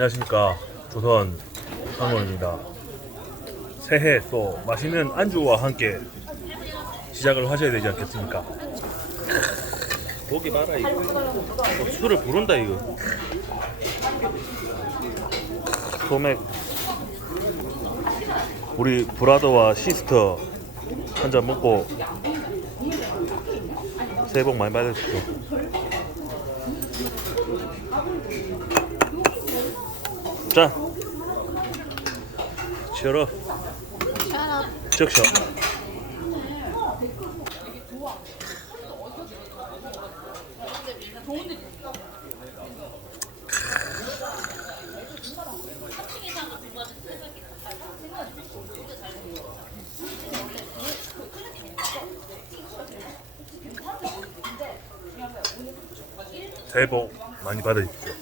안녕하십니까 조선 상원입니다. 새해 또 맛있는 안주와 함께 시작을 하셔야 되지 않겠습니까? 고기 봐라 이거. 어, 술을 부른다 이거. 소맥. 우리 브라더와 시스터 한 잔 먹고 새해 복 많이 받으십시오. 자, 치열어. 적셔. 새해 복 많이 받으십시오.